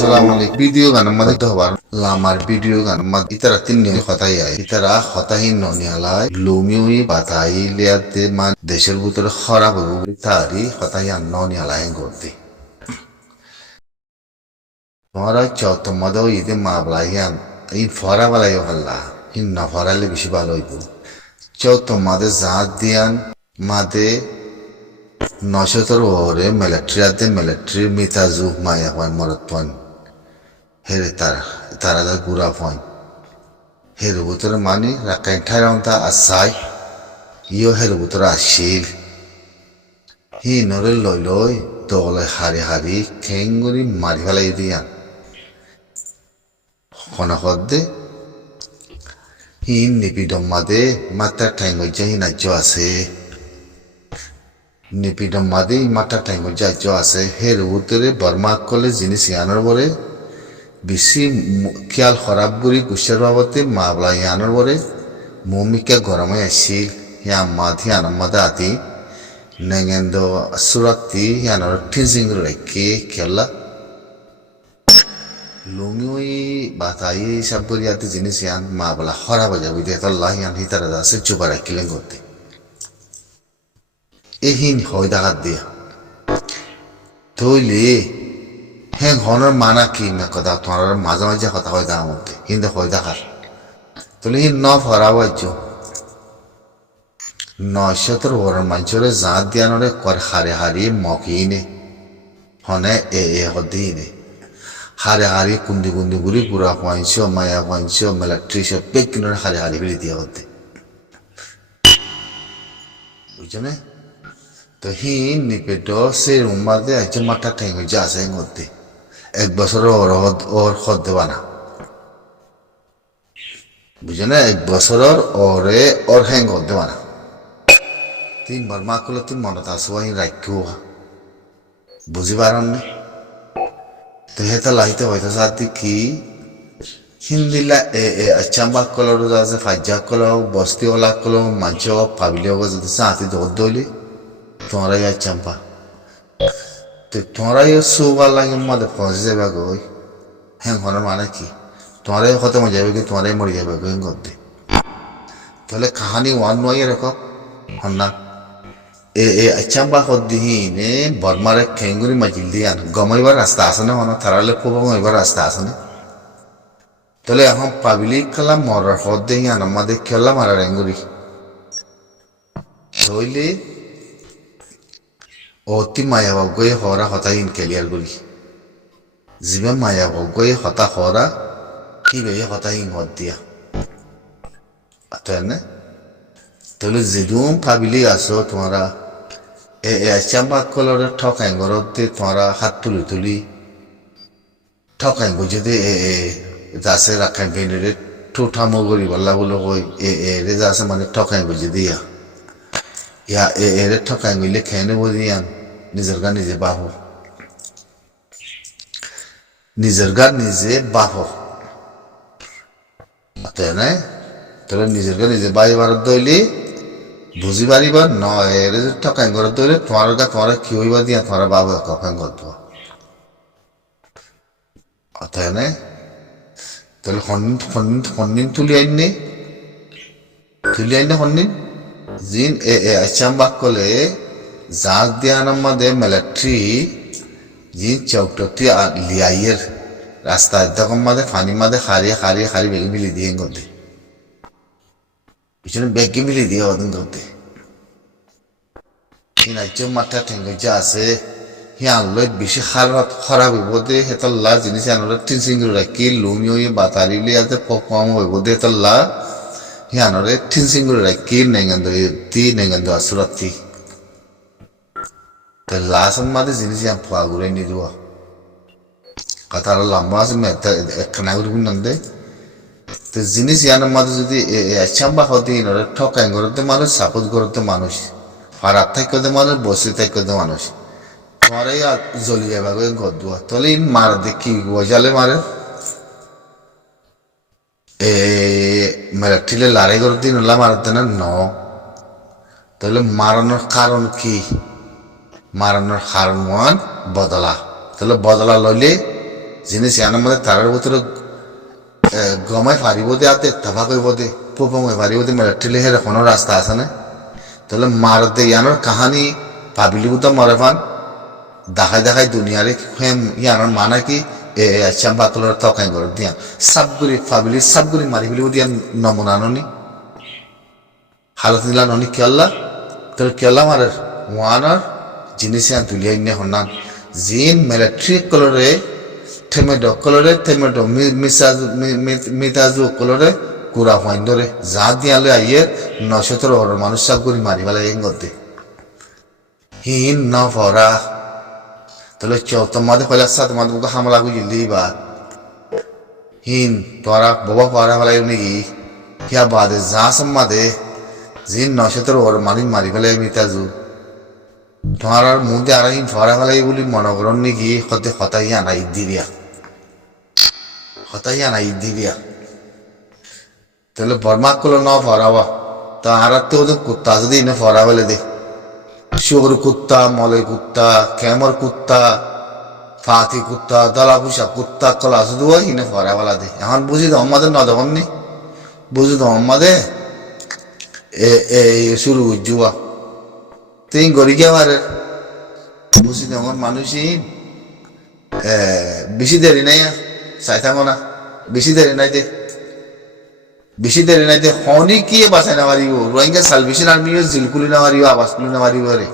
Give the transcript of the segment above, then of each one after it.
Assalamu alaikum. Video gan madi to war lamar video gan mad itara tinni khotai ay itara khotai noni alai lumiwi batai liate man desher butor kharab hobu tari khotai an noni alai gordi mara chauto mado ide mablaiyan in fora balai halla in na forale beshi balo hoibo chauto made zaat diyan made নশতর ওরে military মিতাজু মায়া point মরত point হেরে তারা গুড়া point হেরু বুতরে মানি রাখাই ঠাইরাউন্তা আসাই ইয় হেরু বুতরে আসিল হি নরে লই দলে হারি খেঙ্গুরি মারি ফেলাই দিয়ান খনখদে হি নিপিডম মাদে মাত্রা ঠাইঙ্গজ্জা হি নাজ্য আছে নিপিডম মাদে মাথা টাইম যাইজ আছে হের উত্তরে বর্মা কলে জিনিস ইয়ানোর বরে বেশি খেয়াল খরাব করি গুসার বাবতে মাবলা ইয়ানোর বরে মমিকা গরমে আসিল ইয়া মাধি আনমাদা আতি নেগেন্দ সুরাক্তি ইয়ানোর ঠিনজিং রেখে খেলা লুঙ্গি বাতাই সব করিয়াতে জিনিস ইয়ান মাবলা খরাব হয়ে যাবে তাল্লাহ ইয়ান হিতারা আছে চুপা রাখিলেন করতে এহিন হয় ডাকাত দিয়া তৈলে হ্যাঁ হনর মানা কি মে কথা তোমার মাঝে কথা হয় দাম মধ্যে হিন্দে হয় ডাকাত তলে হিন ন ফরাবাজ্য 900 ওর মানুষরে জাত দিয়ানরে কর হারি মকিনে হনে হদিনে হারি কুন্দি গুলি পুরা পয়েন্ট মায়া পয়েন্ট মিলিটারি সব বেকিনরে হারি বেরি দিয়া হতে বুঝছো না তো হিন নিপেটো সেই উম্মাদে আইছে মাথা ঠেঙ্গে যাচ্ছে করতে 1 বছর ওর খদ দেবা না বুঝে না 1 বছর ওর হ্যাং কর দেবা না 3 বার মা করলে তুই মনত আসো হিন রাখো বুঝি পারন না তো হেতা লাইতে হয়তো সাথে কি হিন্দিলা চাম্বা কলর আছে ফাইজা কলর বস্তি ওলা কলর মাঞ্চ পাবিলে যদি সাথে দৌড় দৌলি তোমরা ইয়া চাম্পা তো তোমরা ইয়ে সুবার লাগে মধ্যে পৌঁছে যাবে গই হ্যাঁ হনার মানে কি তোমরাই খতম হয়ে যাবে কি তোমরাই মরে যাবে গই করতে তাহলে কাহানি ওয়ান নয় এরকম হন্না চাম্পা কদিহীনে বর্মারে খেঙ্গুরি মাজিল দিয়ান গমাইবার রাস্তা আছে না হনা থারালে গমাইবার রাস্তা আছে না তাহলে এখন পাবলিক খেলা মরার হদ দিয়ান আমাদের খেলা মারা রেঙ্গুরি ধইলে অতি মায়া বগৈ হরা হতা ইন ক্লিয়ার করি যিবে মায়া বগৈ হতা হরা কিবে হতা ইন হদ দিয়া আতনে তাহলে যেদুম পাবিলি আসো তোমরা চাম্বা কলরে ঠকাই গরতে তোমরা হাত তুলি ঠকাই গো যদি যাচ্ছে রাখাই বেনেরে ঠোঁটা মগরি বললা বলো কই রে যাচ্ছে মানে ঠকাই গো যদি ইয়া রে ঠকাই গইলে খেয়ে নেবো দিয়ান নিজের গা নিজে বাহো তাই না তাহলে নিজের গা নিজে বাড়ি বারত দইলি বুঝি পারিবা নয় এর ঠকাই ঘরত দইলে তোমার গা তোমার কি হইবা দিয়া তোমার বাবু কখন করতো তাই না তাহলে হন্নিন তুলি আইনে হন্নিন জিন চাম্বাক কলে জাগ দিয়ানার মধ্যে মিলিটারি জিন চৌকটি লিয়াইয়ের রাস্তা তখন মাঝে ফানি মাঝে খারি বেগে মিলি দিয়ে করতে পিছনে বেগে মিলি দিয়ে ওদিন করতে রাজ্য মাথা ঠেঙ্গে যা আছে হিয়ান লই বেশি খারাপ হইব দে হেতল্লা জিনিস আনলে টিনসিং রাখি লুমিও বাতারি লিয়া যে কম হইব দে হেতল্লা হিয়ানরে টিনসিং রাখি নেগেন্দ আসুরাতি তো লাসন মাঝে জিনিস ইয়ান ফুয়া ঘুরে নিয়ে দেওয়া কথা লম্বা আছে একখানা ঘুরে নন্দে তো জিনিস ইয়ানের মাঝে যদি চাম্বা হতে নরে ঠকাই করতে মানুষ সাপোজ করতে মানুষ ফারাক থাকতে মানুষ বসে থাকতে মানুষ তোমারে জ্বলি যাবা ঘর দেওয়া তাহলে মার দেখি গজালে মারে মিলিটারিলে লড়াই করতে নলা মারতে না তাহলে মারানোর কারণ কি মারানোর কারণ বদলা তাহলে বদলা লইলে জিনিস আনার মধ্যে তারার ভিতরে গমাই ফারিব দে আতে তাফা কইব দে পোপমে ফারিব দে মিলিটারি হের কোনো রাস্তা আছে না তাহলে মার দে ইয়ানোর কাহানি ভাবিলি তো মরে ফান দেখাই দেখাই দুনিয়ারে হেম ইয়ানোর মানা কি এ চাম্বা কলর তকাই করে দিয়া সবগুলি ফাবিলি সবগুলি মারি ফেলিব দিয়া নমুনা ননি হালত নিলা ননি কেল্লা তোর কেল্লা মারের ওয়ানার জিনিস তুলিয়াই নে হন্নান জিন মিলিটারি কলরে থেমেডো মিতাজু কলরে কুড়া হইন ধরে যা দিয়ালে আইয়ে 917 মানুষ সবগুলি মারি ফেলা এই গদ্দে হিন ন ফরা তাহলে তোমাদের পয়লা তোমাদের মুখে হামলা বুঝলি বা হিন তোরা বাবা পড়া ফেলাই নাকি কিয়া বাদে যা সম্মাদে জিন 917 মানুষ মারি ফেলাই মিতাজু তোমার মধ্যে আর হিন ফরা ফেলাই বলি মনে করন নাকি হতে হতাইয়া নাই দিরিয়া হতাইয়া নাই দিরিয়া তাহলে বর্মা করলো ন ফরাবা তা আর তো ওদের কুত্তা যদি এনে ফরা ফেলে দে শুগর কুত্তা মলয় কুত্তা ক্যামর কুত্তা ফাতি কুত্তা দলাপুষা কুত্তা কলা শুধু ইনে ফরা ফেলা দে এখন বুঝি তো আমাদের নদন নি বুঝি তো আমাদের শুরু জুয়া তুই গড়ি কে পারে বুঝি তো আমার মানুষই বেশি দেরি নাই চাই থাকো না বেশি দেরি নাই দে বেশি দেরি নাই দে হনি কি বাঁচাই না পারিব রোহিঙ্গা সালভেশন আর্মিও জিলকুলি না পারিব আবাস খুলি না পারিব রে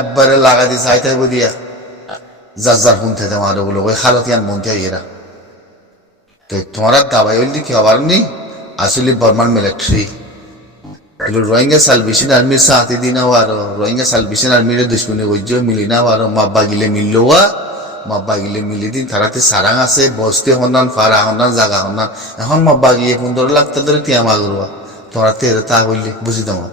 একবারে লাগা দিয়ে চাই থাকবো দিয়া যার শুনতে তোমার বলো ওই হালতিয়ান মনতে এরা তো তোমার দাবাই হইলি কি হবার নি আসলে বর্মান মিলিটারি রোহিঙ্গা সালভেশন আর্মির সাথে দিনা আর রোহিঙ্গা সালভেশন আর্মির দুশ্মনী গজ্য মিলি না আর মাব্বা গিলে মিললোয়া মাব্বা গিলে মিলি দিন তারাতে সারাং আছে বস্তি হন্নান ফারা হন্নান জাগা হন্নান এখন মাব্বা গিয়ে 15 লাখ ধরে টিয়া মাগরুয়া তোমরা তেরে তা বললি বুঝি তোমার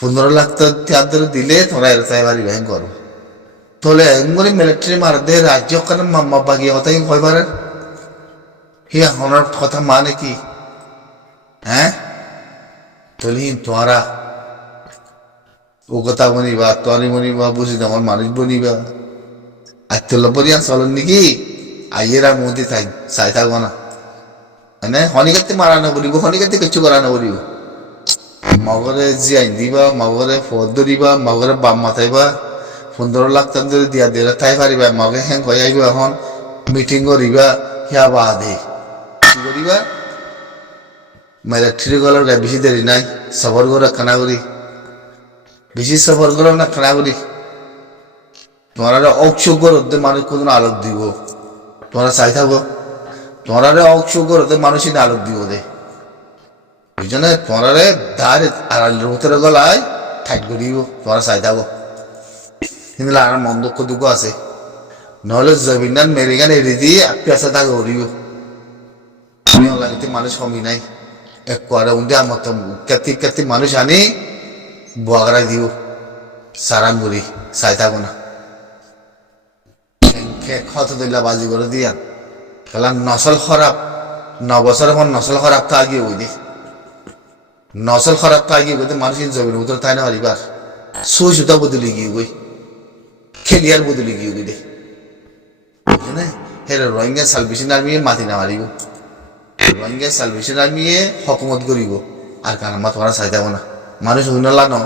15 লাখ টিয়া ধরে দিলে তোমরা এর তাই বাড়ি ব্যাং করো তাহলে এমনি মিলিটারি মার দে রাজ্য কেন মাব্বা গিয়ে কথাই কয় পারে হিয়া হনার কথা মানে কি হ্যাঁ তাহলে তোমরা ও কথা বনিবা তোয়ারি বনিবা বুঝি তোমার মানুষ বনিবা আত্মলপরিয়া চলন নাকি আইয়েরা মোদি থাই চাই থাকবো না মানে শনিকাতে মারা নকরিব শনিকাতে কিছু করা নকরিব মগরে জিয়াই দিবা মগরে ফদ ধরিবা মগরে বাম মাথাইবা 15 লাখ টাকা ধরে দিয়া দিলে তাই পারিবা মগে হেং হয়ে আইব এখন মিটিং করিবা হিয়া বাদে কি করিবা মিলিটারি গলার বেশি দেরি নাই সফর করে খানাগুড়ি বেশি সফর করো না খানাগুড়ি তোমার অংশগ্রহণ হতে মানুষ কোন আলোক দিব তোমরা চাই থাকো তোমার অংশগ্রহণ হতে মানুষই আলোক দিব দে ওই জন্য তোমার দাঁড়ে আড়ালের ভিতরে গলায় ঠাইট করিব তোমরা চাই থাকো কিন্তু আর মন্দক্ষ দুঃখ আছে নহলে জমিনান মেরিগান এড়ি দিয়ে পেঁচা থাকো করিব তুমি ওলাগিতে মানুষ কমি নাই এক করে উন্ডে আমার তো কাতি মানুষ আনি বগড়াই দিব সারান করি চাই থাকো না ক্ষত দিলা বাজি করে দিয়া খেলা নসল খারাপ 9 বছর এখন নসল খারাপ তো আগিয়ে বই দে নসল খারাপ তো আগিয়ে বই মানুষ জমির ভিতরে তাই না পারিবার সুই সুতা বদলি গিয়ে গই খেলিয়ার বদলি গিয়ে গই দে বুঝলে হের রোহিঙ্গা সালভেশন আর্মি মাতি না মারিব রোহিঙ্গা সালভেশন আর্মি হকুমত করিব আর কারণ আমার তোমরা চাই থাকো না মানুষ হইনলানো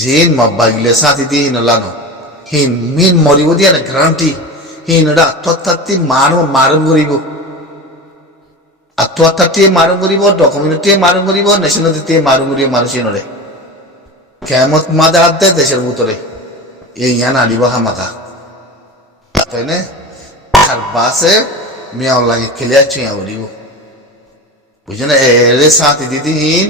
জিন মব্বা গিলে সাথী দিয়ে হিনলানো হিন মিন মরিব দিয়া না গ্যারান্টি হিনটা আত্মহত্যাটি মারণ করিব আত্মহত্যাটি মারণ করিব ডকুমেন্টটি মারণ করিব ন্যাশনালিটি মারণ করিব মানুষ নরে কেমত মাদা হাত দেয় দেশের ভিতরে এই ইয়ান আলিব হামাকা তাই না আর বাসে মেয়া লাগে খেলিয়া চুয়া করিব বুঝছো না এর সাথে দিদি হিন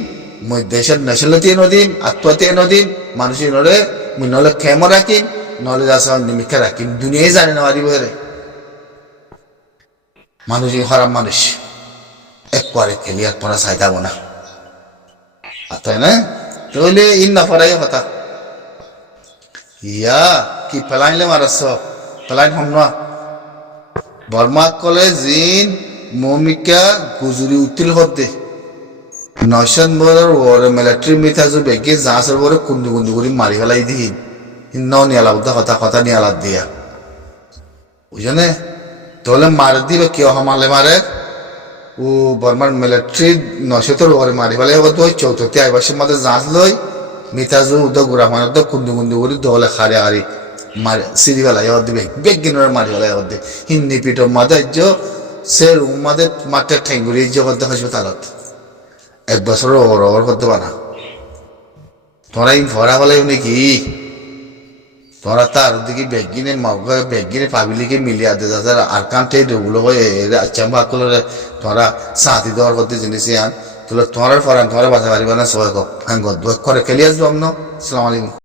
মই দেশের ন্যাশনালিটি নদীম আত্মহত্যা নদীম মানুষের নরে মুই নলে কেমন রাখিম নলে আসা নিমিখা রাখিম দুনিয়ায় জানে না পারিব রে মানুষ খারাপ মানুষ একবারে খেলিয়ার তোরা চাই থাকবো না তাই না তাহলে ইন না পড়াই কথা ইয়া কি পেলাইলে মারাস পেলাইন হম না বর্মা কলে জিন মমিকা গুজুরি উত্তিল হতে নয়শন বড় মিলিটারি মিথাজু বেগে জাঁসের বড় কুন্দি কুন্দি করে মারি ফেলাই দিন ন নিয়ালা কথা কথা নিয়ালা দিয়া বুঝনে তাহলে মারে দিবে কেউ হামালে মারে ও বর্মার মিলিটারি 900 ওরে মারি ফেলে ওই চৌথতে আইবাসের মধ্যে জাঁচ লই মিতাজু উদ গুড়া মানে তো কুন্দু কুন্দু করে দলে খারে হারি মারে সিঁড়ি ফেলাই ওর দিবে বেগিনের মারি ফেলাই ওর দিয়ে হিন্দি পিঠো মাদে সে রুম মাদে মাঠে ঠেঙ্গুরি যে করতে হাসপাতালত 1 বছর ওর করতে পারা তোরা ইন ফরা ফেলাই নাকি তোরা তার দিকে বেগিনে বেগিনে পাবিলিকে মিলিয়ে দে যাদের আর কান্টে ওগুলো আচ্ছা বাকুলে তোরা সাথী দেওয়ার করতে জিনিস আন তোরা ফরান তোরা বাসা বাড়ি বানা সবাই করে খেলিয়ে আসবো আমনো আসসালামু আলাইকুম